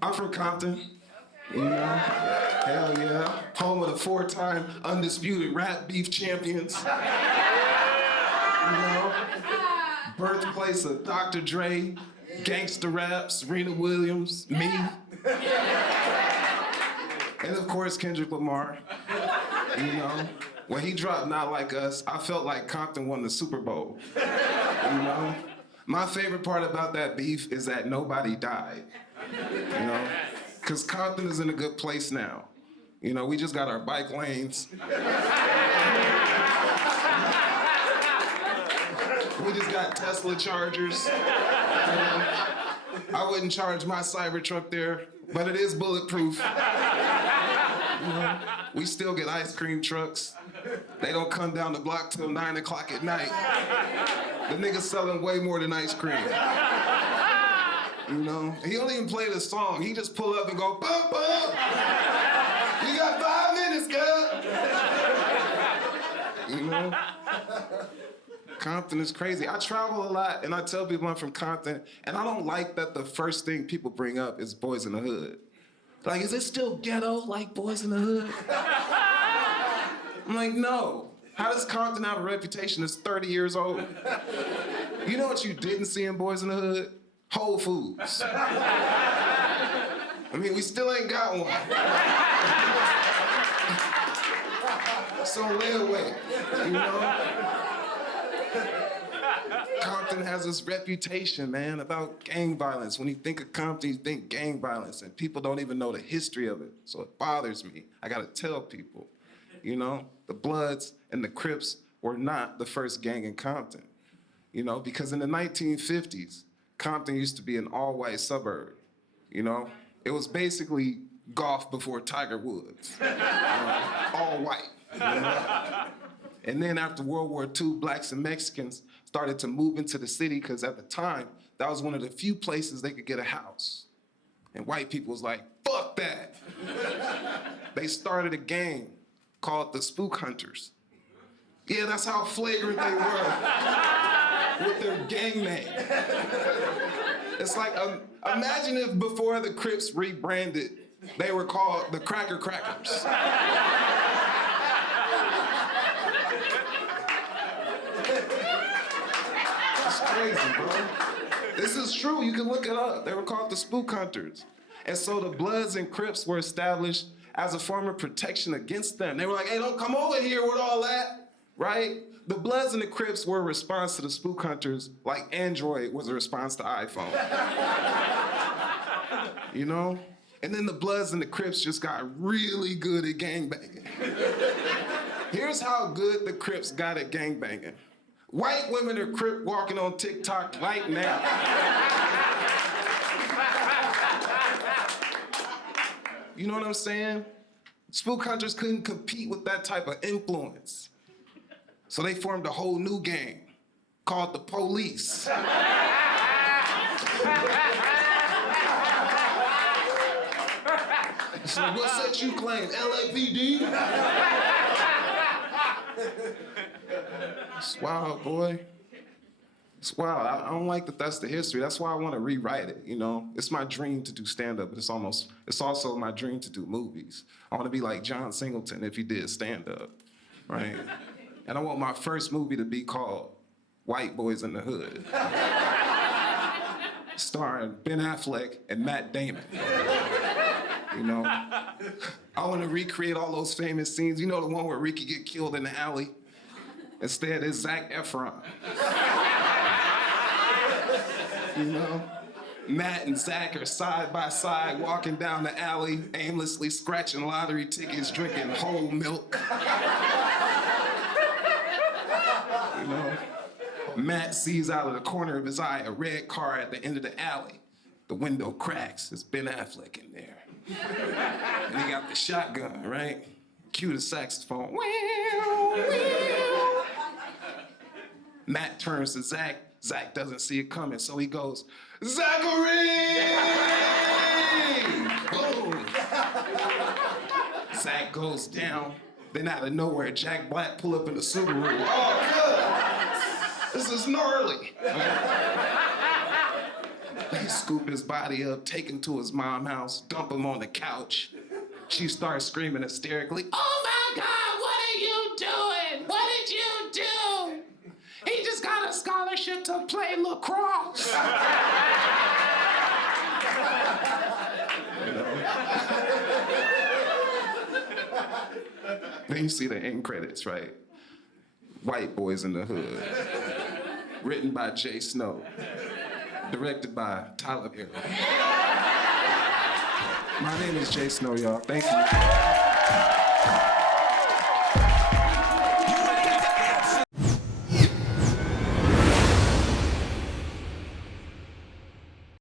I'm from Compton, you know? Hell yeah. Home of the 4-time undisputed rap beef champions. You know? Birthplace of Dr. Dre, Gangsta Rap, Serena Williams, me. And of course, Kendrick Lamar. You know? When he dropped Not Like Us, I felt like Compton won the Super Bowl. You know? My favorite part about that beef is that nobody died. You know? Because Compton is in a good place now. You know, we just got our bike lanes. We just got Tesla chargers. I wouldn't charge my Cybertruck there, but it is bulletproof. You know, we still get ice cream trucks. They don't come down the block till 9 o'clock at night. The niggas selling way more than ice cream. You know, he don't even play the song. He just pull up and go, bump, bump. You got 5 minutes, girl. You know? Compton is crazy. I travel a lot and I tell people I'm from Compton, and I don't like that the first thing people bring up is Boyz in the Hood. Like, is it still ghetto like Boyz in the Hood? I'm like, no. How does Compton have a reputation that's 30 years old? You know what you didn't see in Boyz in the Hood? Whole Foods. I mean, we still ain't got one. So lay away, you know? Compton has this reputation, man, about gang violence. When you think of Compton, you think gang violence, and people don't even know the history of it. So it bothers me. I gotta tell people, you know, the Bloods and the Crips were not the first gang in Compton, you know, because in the 1950s, Compton used to be an all-white suburb, you know? It was basically golf before Tiger Woods, all white. You know? And then after World War II, blacks and Mexicans started to move into the city because at the time, that was one of the few places they could get a house. And white people was like, fuck that. They started a gang called the Spook Hunters. Yeah, that's how flagrant they were with their gang name. It's like, imagine if before the Crips rebranded, they were called the Cracker Crackers. It's crazy, bro. This is true, you can look it up. They were called the Spook Hunters. And so the Bloods and Crips were established as a form of protection against them. They were like, hey, don't come over here with all that, right? The Bloods and the Crips were a response to the Spook Hunters like Android was a response to iPhone. You know? And then the Bloods and the Crips just got really good at gangbanging. Here's how good the Crips got at gangbanging. White women are Crip walking on TikTok right now. You know what I'm saying? Spook Hunters couldn't compete with that type of influence. So they formed a whole new gang called the Police. So what set you claim? LAPD? It's wild, boy. It's wild. I don't like that that's the history. That's why I want to rewrite it, you know? It's my dream to do stand-up, but it's also my dream to do movies. I want to be like John Singleton if he did stand-up, right? And I want my first movie to be called White Boyz in the Hood. Starring Ben Affleck and Matt Damon. You know? I want to recreate all those famous scenes. You know the one where Ricky get killed in the alley? Instead, it's Zac Efron. You know? Matt and Zac are side by side walking down the alley, aimlessly scratching lottery tickets, drinking whole milk. You know? Matt sees out of the corner of his eye a red car at the end of the alley. The window cracks. It's Ben Affleck in there. And he got the shotgun, right? Cue the saxophone. Matt turns to Zac. Zac doesn't see it coming, so he goes, Zachary! Boom! Zac goes down. Then out of nowhere, Jack Black pull up in the Subaru. Oh, good! This is gnarly. scoop his body up, take him to his mom's house, dump him on the couch. She starts screaming hysterically, "Oh my God, what are you doing? What did you do? He just got a scholarship to play lacrosse." Then you see the end credits, right? White Boys in the Hood. Written by J Snow. Directed by Tyler Perry. My name is J Snow, y'all. Thank you.